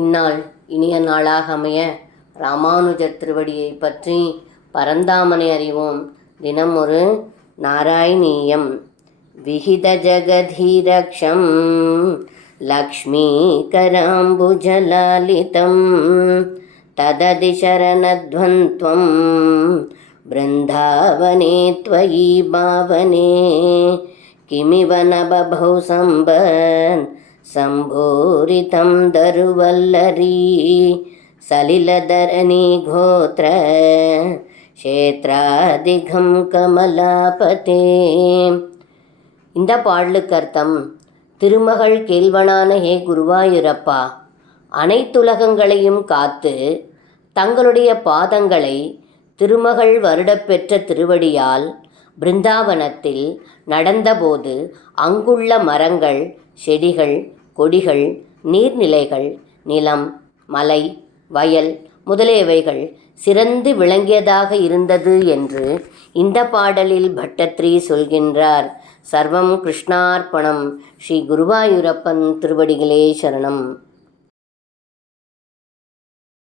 இந்நாள் இனிய நாளாக அமைய ராமானுஜர் திருவடியை பற்றி பரந்தாமனை அறிவோம். தினம் ஒரு நாராயணீயம். விகித ஜகதீரக்ஷம் லக்ஷ்மீகராம்புஜலாலிதம் தததி சரணத்வந்த்வம் பிருந்தாவனே த்வயி பாவனே கிமிவ நபபௌ சம்பன் சம்போரிதம் தருவல்லரி சலிலதரணி கோத்ர க்ஷேத்ராதிகம் கமலாபதே. இந்த பாடலுக்கு அர்த்தம்: திருமகள் கேள்வனான ஹே குருவாயூரப்பா, அனைத்துலகங்களையும் காத்து தங்களுடைய பாதங்களை திருமகள் வருடப்பெற்ற திருவடியால் பிருந்தாவனத்தில் நடந்தபோது அங்குள்ள மரங்கள், செடிகள், கொடிகள், நீர்நிலைகள், நிலம், மலை, வயல் முதலியவைகள் சிறந்து விளங்கியதாக இருந்தது என்று இந்த பாடலில் பட்டத்ரி சொல்கின்றார். சர்வம் கிருஷ்ணார்ப்பணம். ஸ்ரீ குருவாயூரப்பன் திருவடிகளே சரணம்.